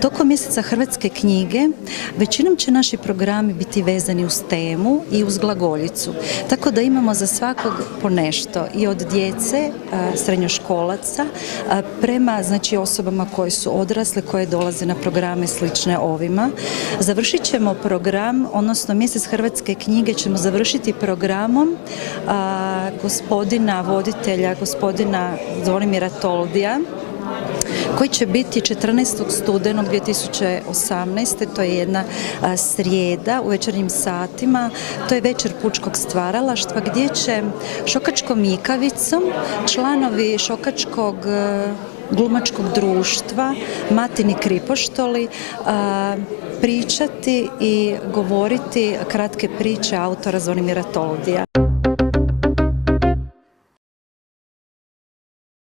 Tokom mjeseca hrvatske knjige većinom će naši programi biti vezani uz temu i uz glagoljicu. Tako da imamo za svakog po nešto i od djece, srednjoškolaca, prema osobama koje su odrasle, koje dolaze na programe slične ovima. Završit ćemo program, odnosno mjesec hrvatske knjige ćemo završiti programom gospodina voditelja, gospodina Zvonimira Toldija, koji će biti 14. studenog 2018. To je jedna srijeda u večernjim satima. To je večer pučkog stvaralaštva gdje će Šokačkom ikavicom članovi Šokačkog glumačkog društva Matini Kripoštoli pričati i govoriti kratke priče autora Zvonimira Toldija.